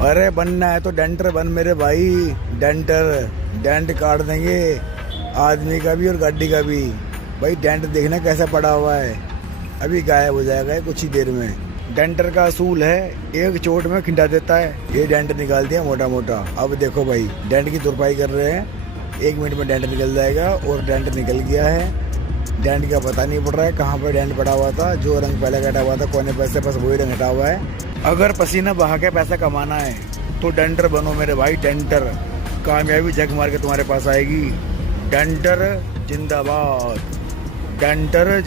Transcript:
अरे बनना है तो डेंटर बन मेरे भाई। डेंटर डेंट काट देंगे आदमी का भी और गाड़ी का भी। भाई डेंट देखना कैसा पड़ा हुआ है, अभी गायब हो जाएगा ये कुछ ही देर में। डेंटर का असूल है एक चोट में खिंडा देता है। ये डेंट निकाल दिया मोटा मोटा। अब देखो भाई डेंट की तुरपाई कर रहे हैं, 1 मिनट में डेंट निकल जाएगा। और डेंट निकल गया है। डेंट का पता नहीं पड़ रहा है कहाँ पर डेंट पड़ा हुआ था। जो रंग पहले हटा हुआ था कोने पैसे बस वही रंग हटा हुआ है। अगर पसीना बहा के पैसा कमाना है तो डेंटर बनो मेरे भाई। डेंटर कामयाबी झक मार के तुम्हारे पास आएगी। डेंटर जिंदाबाद। डेंटर